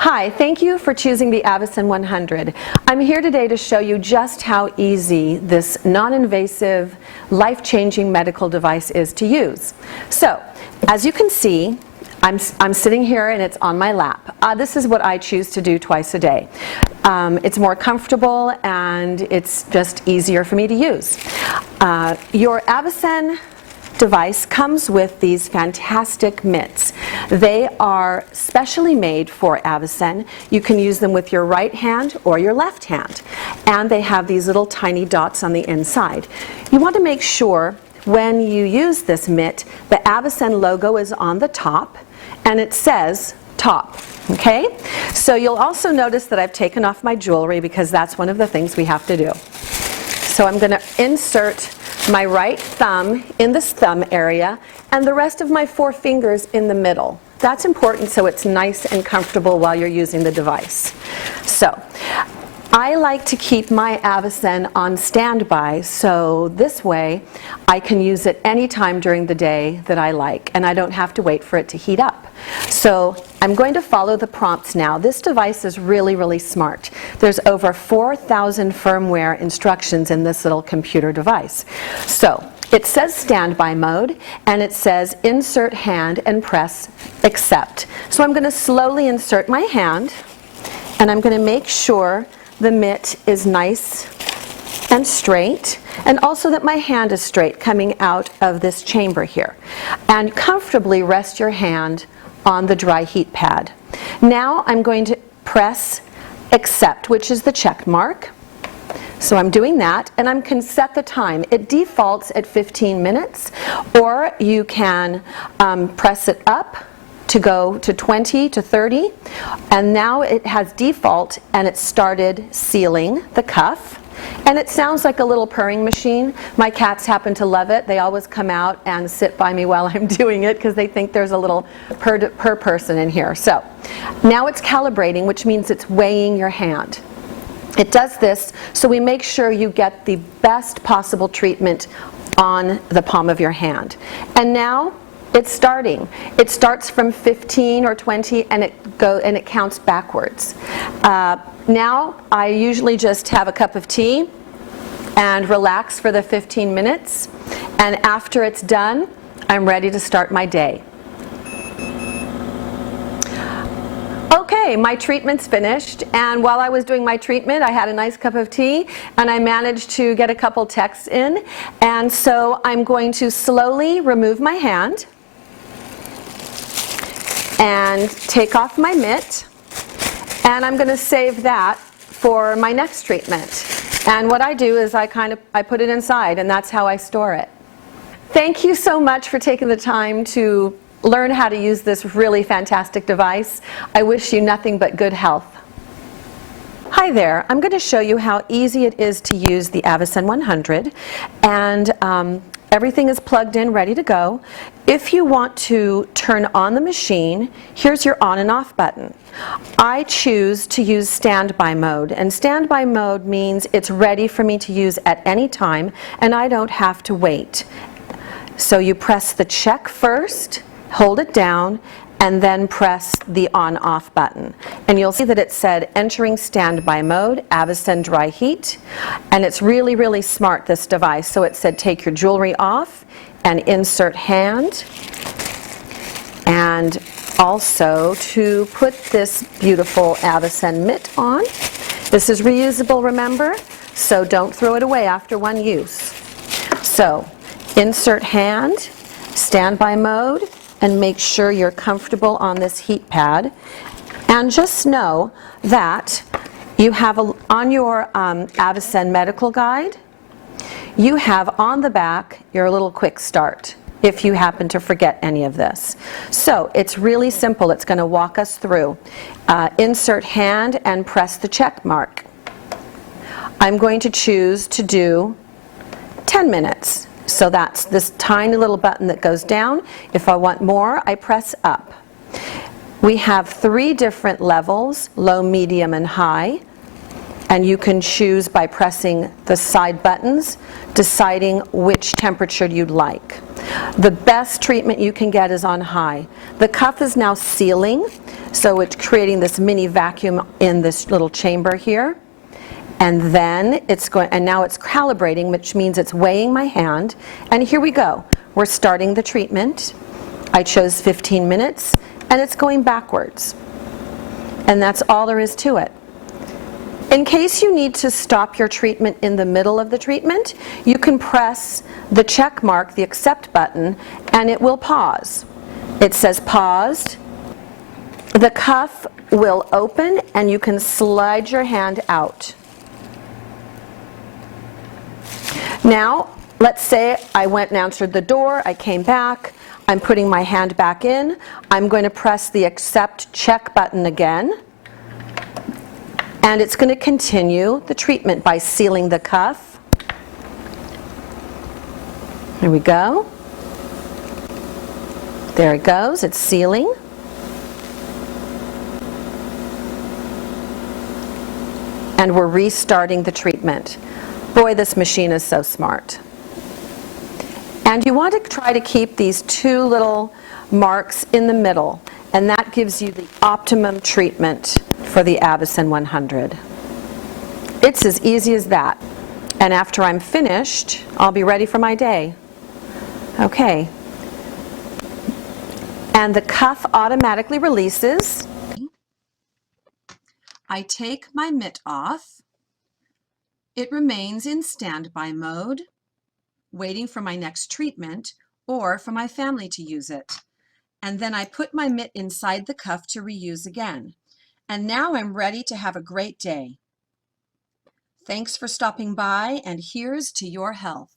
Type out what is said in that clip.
Hi, thank you for choosing the AVACEN 100. I'm here today to show you just how easy this non-invasive, life-changing medical device is to use. So, as you can see, I'm sitting here and it's on my lap. This is what I choose to do twice a day. It's more comfortable and it's just easier for me to use. Your AVACEN device comes with these fantastic mitts. They are specially made for AVACEN. You can use them with your right hand or your left hand. And they have these little tiny dots on the inside. You want to make sure when you use this mitt, the AVACEN logo is on the top and it says top. Okay? So you'll also notice that I've taken off my jewelry because that's one of the things we have to do. So I'm going to insert my right thumb in this thumb area and the rest of my 4 fingers in the middle. That's important so it's nice and comfortable while you're using the device. So I like to keep my AVACEN on standby so this way I can use it anytime during the day that I like and I don't have to wait for it to heat up. So I'm going to follow the prompts now. This device is really, really smart. There's over 4,000 firmware instructions in this little computer device. So it says standby mode and it says insert hand and press accept. So I'm going to slowly insert my hand and I'm going to make sure the mitt is nice and straight, and also that my hand is straight coming out of this chamber here. And comfortably rest your hand on the dry heat pad. Now I'm going to press accept, which is the check mark. So I'm doing that, and I can set the time. It defaults at 15 minutes, or you can press it up to go to 20 to 30, and now it has default and it started sealing the cuff. And it sounds like a little purring machine. My cats happen to love it. They always come out and sit by me while I'm doing it because they think there's a little per person in here. So now it's calibrating, which means it's weighing your hand. It does this so we make sure you get the best possible treatment on the palm of your hand. And now it's starting. It starts from 15 or 20 and it counts backwards. Now I usually just have a cup of tea and relax for the 15 minutes, and after it's done I'm ready to start my day. Okay, my treatment's finished, and while I was doing my treatment I had a nice cup of tea and I managed to get a couple texts in, and so I'm going to slowly remove my hand and take off my mitt, and I'm going to save that for my next treatment. And what I do is I put it inside, and that's how I store it. Thank you so much for taking the time to learn how to use this really fantastic device. I wish you nothing but good health. Hi there, I'm going to show you how easy it is to use the AVACEN 100, and everything is plugged in, ready to go. If you want to turn on the machine, here's your on and off button. I choose to use standby mode, and standby mode means it's ready for me to use at any time and I don't have to wait. So you press the check first, hold it down, and then press the on-off button. And you'll see that it said entering standby mode, AVACEN dry heat, and it's really, really smart, this device. So it said take your jewelry off and insert hand, and also to put this beautiful AVACEN mitt on. This is reusable, remember, so don't throw it away after one use. So insert hand, standby mode, and make sure you're comfortable on this heat pad. And just know that you have on your AVACEN medical guide, you have on the back your little quick start if you happen to forget any of this. So it's really simple. It's going to walk us through. Insert hand and press the check mark. I'm going to choose to do 10 minutes. So that's this tiny little button that goes down. If I want more, I press up. We have 3 different levels, low, medium, and high. And you can choose by pressing the side buttons, deciding which temperature you'd like. The best treatment you can get is on high. The cuff is now sealing, so it's creating this mini vacuum in this little chamber here. And then and now it's calibrating, which means it's weighing my hand. And here we go. We're starting the treatment. I chose 15 minutes, and it's going backwards. And that's all there is to it. In case you need to stop your treatment in the middle of the treatment, you can press the check mark, the accept button, and it will pause. It says paused. The cuff will open, and you can slide your hand out. Now, let's say I went and answered the door, I came back, I'm putting my hand back in, I'm going to press the accept check button again, and it's going to continue the treatment by sealing the cuff. There we go. There it goes, it's sealing. And we're restarting the treatment. Boy, this machine is so smart. And you want to try to keep these two little marks in the middle, and that gives you the optimum treatment for the AVACEN 100. It's as easy as that. And after I'm finished, I'll be ready for my day. Okay. And the cuff automatically releases. I take my mitt off. It remains in standby mode, waiting for my next treatment or for my family to use it. And then I put my mitt inside the cuff to reuse again. And now I'm ready to have a great day. Thanks for stopping by, and here's to your health.